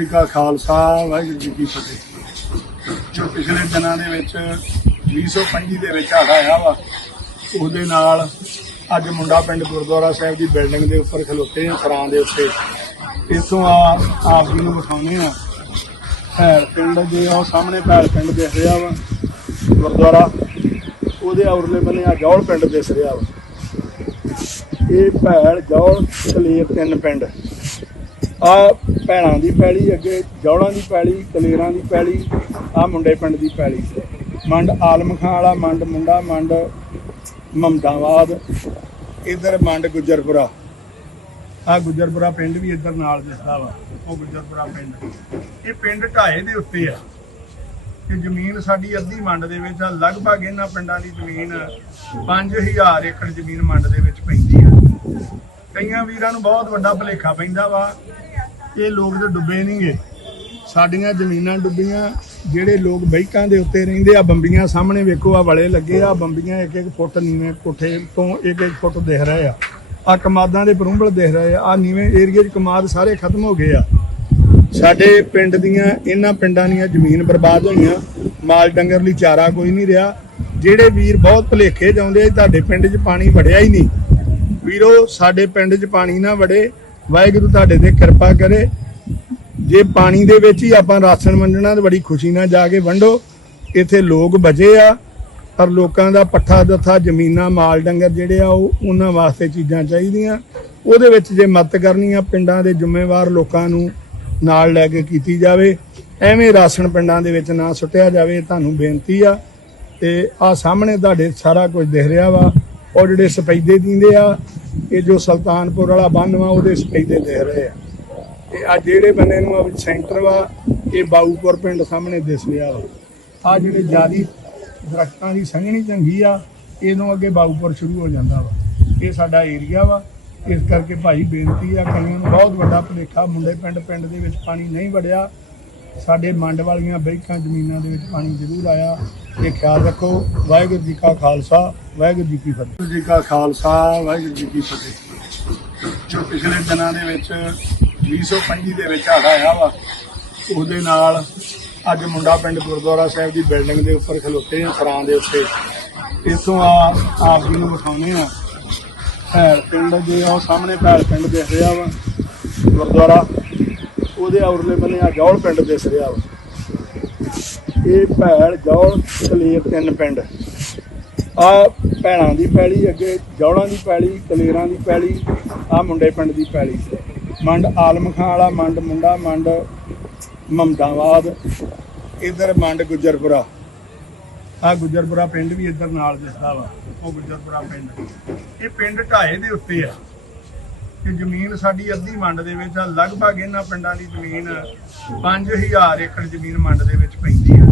ਜੀ ਕਾ ਖਾਲਸਾ, ਵਾਹਿਗੁਰੂ ਜੀ ਕੀ ਫਤਿਹ। ਜੋ ਪਿਛਲੇ ਦਿਨਾਂ ਦੇ ਵਿੱਚ 2025 ਦੇ ਵਿੱਚ ਹੜਾ ਆਇਆ ਵਾ, ਉਹਦੇ ਨਾਲ ਅੱਜ ਮੁੰਡਾ ਪਿੰਡ ਗੁਰਦੁਆਰਾ ਸਾਹਿਬ ਦੀ ਬਿਲਡਿੰਗ ਦੇ ਉੱਪਰ ਖਲੋਤੇ ਆ ਸਰਾਂ ਦੇ ਉੱਤੇ। ਇੱਥੋਂ ਆ, ਆਪ ਜੀ ਨੂੰ ਵਿਖਾਉਣੇ ਆ। ਭੈਲ ਪਿੰਡ ਦੇ, ਉਹ ਸਾਹਮਣੇ ਭੈਲ ਪਿੰਡ ਦਿਖ ਰਿਹਾ ਵਾ, ਗੁਰਦੁਆਰਾ। ਉਹਦੇ ਔਰਲੇ ਬੰਨੇ ਆ ਜੌਲ ਪਿੰਡ ਦਿਸ ਰਿਹਾ ਵਾ। ਇਹ ਭੈਲ ਜੌਲ ਕਲੇਰ ਤਿੰਨ ਪਿੰਡ। ਆ ਭੈਣਾਂ ਦੀ ਪੈਲੀ ਅੱਗੇ ਜੌਲਾਂ ਦੀ ਪੈਲੀ, ਕਲੇਰਾਂ ਦੀ ਪੈਲੀ, ਆ ਮੁੰਡੇ ਪਿੰਡ ਦੀ ਪੈਲੀ। ਮੰਡ ਆਲਮ ਖਾਂ ਵਾਲਾ, ਮੰਡ ਮੁੰਡਾ, ਮੰਡ ਮਮਦਾਵਾਦ ਇਧਰ ਮੰਡ ਗੁਜਰਪੁਰਾ। ਆ ਗੁਜਰਪੁਰਾ ਪਿੰਡ ਵੀ ਇਧਰ ਨਾਲ ਦਿਸਦਾ ਵਾ, ਉਹ ਗੁਜਰਪੁਰਾ ਪਿੰਡ। ਇਹ ਪਿੰਡ ਢਾਏ ਦੇ ਉੱਤੇ ਆ। ਕਿ ਜ਼ਮੀਨ ਸਾਡੀ ਅੱਧੀ ਮੰਡ ਦੇ ਵਿੱਚ ਆ, ਲਗਭਗ ਇਹਨਾਂ ਪਿੰਡਾਂ ਦੀ ਜ਼ਮੀਨ 5000 ਏਕੜ ਜ਼ਮੀਨ ਮੰਡ ਦੇ ਵਿੱਚ ਪੈਂਦੀ ਆ। ਕਈਆਂ ਵੀਰਾਂ ਨੂੰ ਬਹੁਤ ਵੱਡਾ ਭੁਲੇਖਾ ਪੈਂਦਾ ਵਾ ਇਹ ਲੋਕ ਤੇ ਡੁੱਬੇ ਨਹੀਂਗੇ। ਸਾਡੀਆਂ ਜ਼ਮੀਨਾਂ ਡੁੱਬੀਆਂ, ਜਿਹੜੇ ਲੋਕ ਬੈਕਾਂ ਦੇ ਉੱਤੇ ਰਹਿੰਦੇ ਆ, ਬੰਬੀਆਂ ਸਾਹਮਣੇ ਵੇਖੋ ਆ ਵਲੇ ਲੱਗੇ ਆ, ਬੰਬੀਆਂ ਇੱਕ ਇੱਕ ਫੁੱਟ ਨੀਵੇਂ ਕੋਠੇ ਤੋਂ ਇੱਕ ਇੱਕ ਫੁੱਟ ਦਿਖ ਰਹੇ ਆ। ਆ ਕਮਾਦਾਂ ਦੇ ਪਰੁੰਬਲ ਦਿਖ ਰਹੇ ਆ ਆ ਨੀਵੇਂ ਏਰੀਏ 'ਚ ਕਮਾਦ ਸਾਰੇ ਖਤਮ ਹੋ ਗਏ ਆ। ਸਾਡੇ ਪਿੰਡ ਦੀਆਂ, ਇਹਨਾਂ ਪਿੰਡਾਂ ਦੀਆਂ ਜ਼ਮੀਨ ਬਰਬਾਦ ਹੋਈਆਂ। ਮਾਲ ਡੰਗਰ ਲਈ ਚਾਰਾ ਕੋਈ ਨਹੀਂ ਰਿਹਾ। ਜਿਹੜੇ ਵੀਰ ਬਹੁਤ ਭੁਲੇਖੇ ਜਾਂਦੇ ਆ, ਤੁਹਾਡੇ ਪਿੰਡ 'ਚ ਪਾਣੀ ਵੜਿਆ ਹੀ ਨਹੀਂ। ਵੀਰੋ, ਸਾਡੇ ਪਿੰਡ 'ਚ ਪਾਣੀ ਨਾ ਵੜੇ। ਵਾਹਿਗੁਰੂ ਤੁਹਾਡੇ ਤੇ ਕਿਰਪਾ ਕਰੇ। ਜੇ ਪਾਣੀ ਦੇ ਵਿੱਚ ਹੀ ਆਪਾਂ ਰਾਸ਼ਨ ਵੰਡਣਾ ਤਾਂ ਬੜੀ ਖੁਸ਼ੀ ਨਾਲ ਜਾ ਕੇ ਵੰਡੋ। ਇੱਥੇ ਲੋਕ ਬਚੇ ਆ, ਪਰ ਲੋਕਾਂ ਦਾ ਪੱਠਾ ਦੱਥਾ, ਜ਼ਮੀਨਾਂ, ਮਾਲ ਡੰਗਰ ਜਿਹੜੇ ਆ, ਉਹ ਉਹਨਾਂ ਵਾਸਤੇ ਚੀਜ਼ਾਂ ਚਾਹੀਦੀਆਂ। ਉਹਦੇ ਵਿੱਚ ਜੇ ਮਦਦ ਕਰਨੀ ਆ, ਪਿੰਡਾਂ ਦੇ ਜ਼ਿੰਮੇਵਾਰ ਲੋਕਾਂ ਨੂੰ ਨਾਲ ਲੈ ਕੇ ਕੀਤੀ ਜਾਵੇ। ਐਵੇਂ ਰਾਸ਼ਨ ਪਿੰਡਾਂ ਦੇ ਵਿੱਚ ਨਾ ਸੁੱਟਿਆ ਜਾਵੇ ਤੁਹਾਨੂੰ ਬੇਨਤੀ ਆ। ਤੇ ਆ ਸਾਹਮਣੇ ਤੁਹਾਡੇ ਸਾਰਾ ਕੁਝ ਦਿਖ ਰਿਹਾ ਵਾ। ਉਹ ਜਿਹੜੇ ਸਪੈਦੇ ਦਿੰਦੇ ਆ ਇਹ ਜੋ ਸੁਲਤਾਨਪੁਰ ਵਾਲਾ ਬੰਨ ਵਾ, ਉਹਦੇ ਸਪੈਦੇ ਦਿਖ ਰਹੇ ਆ। ਤੇ ਆ ਜਿਹੜੇ ਬੰਨੇ ਨੂੰ ਆ ਸੈਂਟਰ ਵਾ, ਇਹ ਬਾਊਪੁਰ ਪਿੰਡ ਸਾਹਮਣੇ ਦਿਸ ਰਿਹਾ ਵਾ। ਆ ਜਿਹੜੇ ਜਾਦੀ ਦਰਖਤਾਂ ਦੀ ਸੰਘਣੀ ਚੰਗੀ ਆ, ਇਹਨੂੰ ਅੱਗੇ ਬਾਊਪੁਰ ਸ਼ੁਰੂ ਹੋ ਜਾਂਦਾ ਵਾ। ਇਹ ਸਾਡਾ ਏਰੀਆ ਵਾ। ਇਸ ਕਰਕੇ ਭਾਈ ਬੇਨਤੀ ਆ, ਕਈਆਂ ਨੂੰ ਬਹੁਤ ਵੱਡਾ ਭੁਲੇਖਾ, ਮੁੰਡੇ ਪਿੰਡ ਪਿੰਡ ਦੇ ਵਿੱਚ ਪਾਣੀ ਨਹੀਂ ਵੜਿਆ। ਸਾਡੇ ਮੰਡ ਵਾਲੀਆਂ ਬੈਂਕਾਂ ਜ਼ਮੀਨਾਂ ਦੇ ਵਿੱਚ ਪਾਣੀ ਜ਼ਰੂਰ ਆਇਆ। ਇਹ ਖਿਆਲ ਰੱਖੋ, ਵਾਹਿਗੁਰੂ ਜੀ ਕਾ ਖਾਲਸਾ, ਵਾਹਿਗੁਰੂ ਜੀ ਕੀ ਫਤਿਹ। ਜੀ ਕਾ ਖਾਲਸਾ, ਵਾਹਿਗੁਰੂ ਜੀ ਕੀ ਫਤਿਹ। ਜੋ ਪਿਛਲੇ ਦਿਨਾਂ ਦੇ ਵਿੱਚ 2025 ਦੇ ਵਿੱਚ ਹੜਾ ਆਇਆ ਵਾ, ਉਹਦੇ ਨਾਲ ਅੱਜ ਮੁੰਡਾ ਪਿੰਡ ਗੁਰਦੁਆਰਾ ਸਾਹਿਬ ਦੀ ਬਿਲਡਿੰਗ ਦੇ ਉੱਪਰ ਖਲੋਤੇ ਆ, ਸਰਾਂ ਦੇ ਉੱਤੇ। ਇੱਥੋਂ ਆ, ਆਪ ਜੀ ਨੂੰ ਵਿਖਾਉਣੇ ਆ। ਭੈਲ ਪਿੰਡ ਦੇ ਉਹ ਸਾਹਮਣੇ ਭੈਲ ਪਿੰਡ ਦਿਖ ਰਿਹਾ ਵਾ, ਗੁਰਦੁਆਰਾ। ਉਹਦੇ ਔਰਲੇ ਬੰਨੇ ਆ ਜੌਲ ਪਿੰਡ ਦਿਸ ਰਿਹਾ ਵਾ ਇਹ ਭੈਲ ਜੌਲ ਕਲੇਰ ਤਿੰਨ ਪਿੰਡ। ਆ ਭੈਣਾਂ ਦੀ ਪੈਲੀ ਅੱਗੇ ਜੌਲਾਂ ਦੀ ਪੈਲੀ, ਕਲੇਰਾਂ ਦੀ ਪੈਲੀ, ਆ ਮੁੰਡੇ ਪਿੰਡ ਦੀ ਪੈਲੀ। ਮੰਡ ਆਲਮ ਖਾਂ ਵਾਲਾ, ਮੰਡ ਮੁੰਡਾ, ਮੰਡ ਮਮਦਾਵਾਦ ਇਧਰ ਮੰਡ ਗੁਜਰਪੁਰਾ। ਆ ਗੁਜਰਪੁਰਾ ਪਿੰਡ ਵੀ ਇਧਰ ਨਾਲ ਦਿਸਦਾ ਵਾ, ਉਹ ਗੁਜਰਪੁਰਾ ਪਿੰਡ। ਇਹ ਪਿੰਡ ਢਾਏ ਦੇ ਉੱਤੇ ਆ। ਕਿ ਜ਼ਮੀਨ ਸਾਡੀ ਅੱਧੀ ਮੰਡ ਦੇ ਵਿੱਚ ਆ, ਲਗਭਗ ਇਹਨਾਂ ਪਿੰਡਾਂ ਦੀ ਜ਼ਮੀਨ 5000 ਏਕੜ ਜ਼ਮੀਨ ਮੰਡ ਦੇ ਵਿੱਚ ਪੈਂਦੀ ਆ।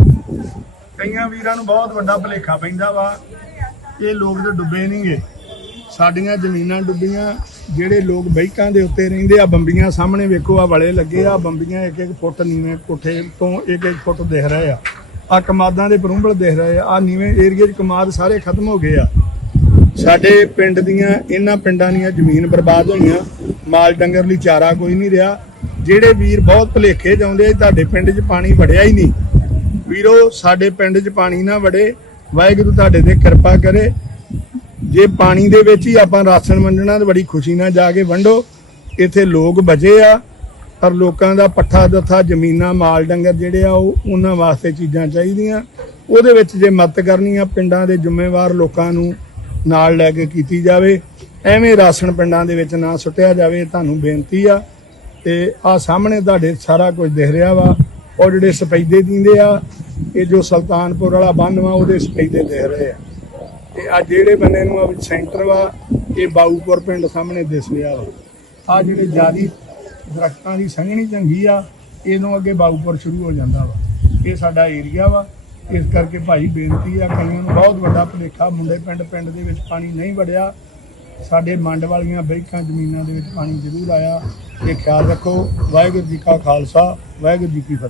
ਕਈਆਂ ਵੀਰਾਂ ਨੂੰ ਬਹੁਤ ਵੱਡਾ ਭੁਲੇਖਾ ਪੈਂਦਾ ਵਾ, ਇਹ ਲੋਕ ਤਾਂ ਡੁੱਬੇ ਨਹੀਂਗੇ। ਸਾਡੀਆਂ ਜ਼ਮੀਨਾਂ ਡੁੱਬੀਆਂ, ਜਿਹੜੇ ਲੋਕ ਬੈਕਾਂ ਦੇ ਉੱਤੇ ਰਹਿੰਦੇ ਆ, ਬੰਬੀਆਂ ਸਾਹਮਣੇ ਵੇਖੋ, ਆ ਵਲੇ ਲੱਗੇ ਆ, ਬੰਬੀਆਂ ਇੱਕ ਇੱਕ ਫੁੱਟ ਨੀਵੇਂ ਕੋਠੇ ਤੋਂ ਇੱਕ ਇੱਕ ਫੁੱਟ ਦਿਖ ਰਹੇ ਆ। ਆ ਕਮਾਦਾਂ ਦੇ ਪਰੁੰਬਲ ਦਿਖ ਰਹੇ ਆ ਆ ਨੀਵੇਂ ਏਰੀਏ 'ਚ ਕਮਾਦ ਸਾਰੇ ਖਤਮ ਹੋ ਗਏ ਆ। ਸਾਡੇ ਪਿੰਡ ਦੀਆਂ, ਇਹਨਾਂ ਪਿੰਡਾਂ ਦੀਆਂ ਜ਼ਮੀਨ ਬਰਬਾਦ ਹੋਈਆਂ। ਮਾਲ ਡੰਗਰ ਲਈ ਚਾਰਾ ਕੋਈ ਨਹੀਂ ਰਿਹਾ। ਜਿਹੜੇ ਵੀਰ ਬਹੁਤ ਭੁਲੇਖੇ ਜਾਂਦੇ ਤੁਹਾਡੇ ਪਿੰਡ 'ਚ ਪਾਣੀ ਵੜਿਆ ਹੀ ਨਹੀਂ। ਵੀਰੋ, ਸਾਡੇ ਪਿੰਡ 'ਚ ਪਾਣੀ ਨਾ ਵੜੇ। ਵਾਹਿਗੁਰੂ ਤੁਹਾਡੇ ਤੇ ਕਿਰਪਾ ਕਰੇ। ਜੇ ਪਾਣੀ ਦੇ ਵਿੱਚ ਹੀ ਆਪਾਂ ਰਾਸ਼ਨ ਵੰਡਣਾ, ਤਾਂ ਬੜੀ ਖੁਸ਼ੀ ਨਾਲ ਜਾ ਕੇ ਵੰਡੋ। ਇੱਥੇ ਲੋਕ ਬਚੇ ਆ, ਪਰ ਲੋਕਾਂ ਦਾ ਪੱਠਾ ਦੱਥਾ ਜ਼ਮੀਨਾਂ, ਮਾਲ ਡੰਗਰ ਜਿਹੜੇ ਆ, ਉਹ ਉਹਨਾਂ ਵਾਸਤੇ ਚੀਜ਼ਾਂ ਚਾਹੀਦੀਆਂ। ਉਹਦੇ ਵਿੱਚ ਜੇ ਮਦਦ ਕਰਨੀ ਆ, ਪਿੰਡਾਂ ਦੇ ਜ਼ਿੰਮੇਵਾਰ ਲੋਕਾਂ ਨੂੰ ਨਾਲ ਲੈ ਕੇ ਕੀਤੀ ਜਾਵੇ। ਐਵੇਂ ਰਾਸ਼ਨ ਪਿੰਡਾਂ ਦੇ ਵਿੱਚ ਨਾ ਸੁੱਟਿਆ ਜਾਵੇ ਤੁਹਾਨੂੰ ਬੇਨਤੀ ਆ। ਤੇ ਆ ਸਾਹਮਣੇ ਤੁਹਾਡੇ ਸਾਰਾ ਕੁਝ ਦਿਖ ਰਿਹਾ ਵਾ। ਉਹ ਜਿਹੜੇ ਸਪੈਦੇ ਦਿੰਦੇ ਆ, ਇਹ ਜੋ ਸੁਲਤਾਨਪੁਰ ਵਾਲਾ ਬੰਨ ਵਾ, ਉਹਦੇ ਸਪੈਦੇ ਦਿਖ ਰਹੇ ਆ। ਤੇ ਆ ਜਿਹੜੇ ਬੰਨੇ ਨੂੰ ਆ ਸੈਂਟਰ ਵਾ, ਇਹ ਬਾਊਪੁਰ ਪਿੰਡ ਸਾਹਮਣੇ ਦਿਸ ਰਿਹਾ ਵਾ। ਆ ਜਿਹੜੇ ਜਾਦੀ ਦਰਖਤਾਂ ਦੀ ਸੰਘਣੀ ਚੰਗੀ ਆ, ਇਹਨੂੰ ਅੱਗੇ ਬਾਊਪੁਰ ਸ਼ੁਰੂ ਹੋ ਜਾਂਦਾ ਵਾ। ਇਹ ਸਾਡਾ ਏਰੀਆ ਵਾ। ਇਸ ਕਰਕੇ ਭਾਈ ਬੇਨਤੀ ਆ ਕਈਆਂ ਨੂੰ ਬਹੁਤ ਵੱਡਾ ਭੁਲੇਖਾ, ਮੁੰਡੇ ਪਿੰਡ ਪਿੰਡ ਦੇ ਵਿੱਚ ਪਾਣੀ ਨਹੀਂ ਵੜਿਆ। ਸਾਡੇ ਮੰਡ ਵਾਲੀਆਂ ਬੈਂਕਾਂ, ਜ਼ਮੀਨਾਂ ਦੇ ਵਿੱਚ ਪਾਣੀ ਜ਼ਰੂਰ ਆਇਆ। ਇਹ ਖਿਆਲ ਰੱਖੋ। ਵਾਹਿਗੁਰੂ ਜੀ ਕਾ ਖਾਲਸਾ, ਵਾਹਿਗੁਰੂ ਜੀ ਕੀ ਫਤਿਹ।